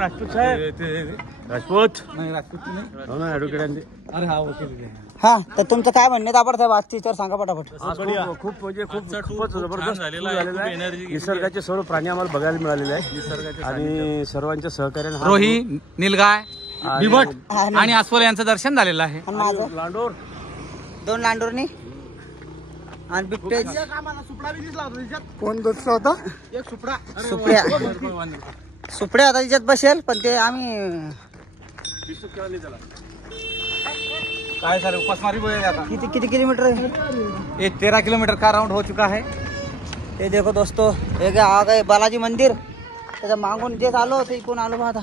राजपूत साहेब, राजपूत नाही राजपूत नाही. हो ना, ॲडव्होकेट. अरे हा वकील. हा, तर तुमचं काय म्हणणं दाबड साहेब आजची तर सांगा पटापट. खूप म्हणजे खूपच जबरदस्त झालेला आहे. निसर्गाचे सर्व प्राणी आम्हाला बघायला मिळालेले आहेत आणि सर्वांच्या सहकार्याने रोही, निलगाय, बिबट आणि अस्वल यांचं दर्शन झालेलं आहे. आणि माझं लांडोर 2 लांडोरनी आणि बिबटे. कोण दिसला होता? सुपड्या सुपड्या आता तिच्यात बसेल, पण ते आम्ही काय झालं उपासमारी बोले आता. किती किलोमीटर है? ये 13 किलोमीटर का राउंड हो चुका है. ये देखो दोस्तों, हे काय आ गए बालाजी मंदिर. त्याच्या मागून जे आलो ते इकडून आलो आता.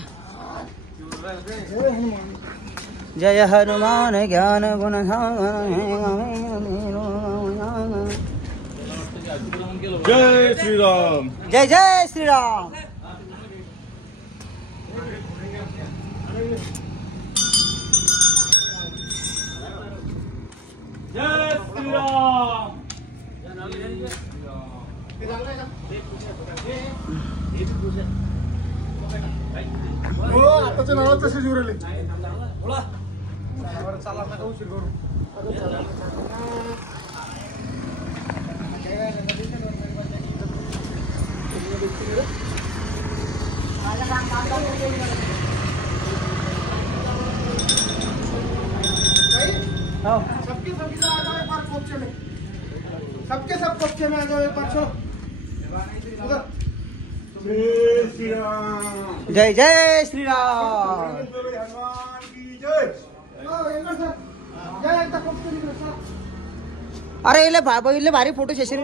जय हनुमान ज्ञान गुण जय श्रीराम. जय जय श्रीराम. जय श्रीराम. आताच्या नावात तसे जुरले. सबके सब कोपचे में आ जाओ एक बार. जय जय श्रीराम. हनुमान की जय. अरे इले भारी फोटो सेशन.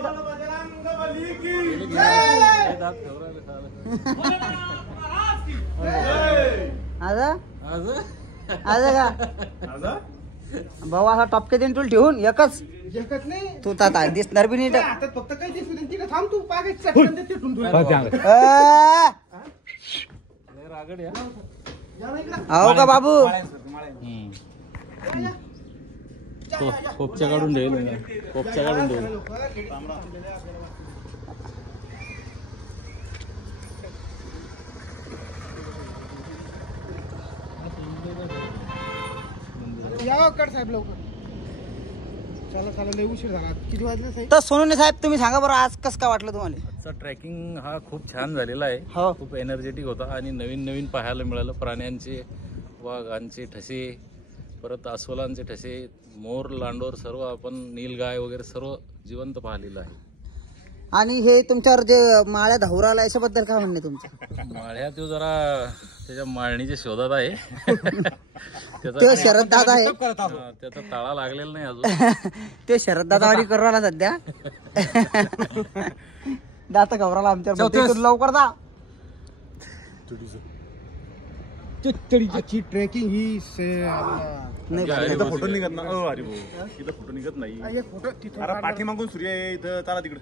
भाऊ असा टपके देऊन तुला ठेवून एकच नाही तू आता दिसणार बी नाही. आता फक्त काही दिसू दे. थांब तू पागायचं. हो का बाबू? कोपच्या काढून ठेवलं, कोपच्या काढून ठेवलं. या कड साहेब लवकर. चला लय उशीर झाला. किती वाजले साहेब? तर सोनूने साहेब तुम्ही सांगा बरं, आज कसं काय वाटलं तुम्हाला? आजचा ट्रॅकिंग हा खूप छान झालेला आहे. हो. खूप एनर्जेटिक होता आणि नवीन पाहायला मिळालं. प्राण्यांचे, वाघांचे ठसे, परत अस्वलांचे ठसे, मोर, लांडोर सर्व आपण, नीलगाय वगैरे सर्व जिवंत पाहिलेलं आहे. आणि हे तुमच्यावर जे माळ्या धावराला याच्याबद्दल काय म्हणणे तुमचं? माळ्या तो जरा त्याच्या माळणीच्या शोधात आहे. ते शरद दादा आहे. त्याचा ताळा लागलेला नाही अजून. ते शरद दादावाडी करू राहिला सध्या. दात गौराला आमच्या लवकर दा. आजची ट्रेकिंग ही नाही फोटो निघत ना. अरे फोटो निघत नाही. फोटो पाठीमागून सूर्य आहे इथं. चला तिकडे.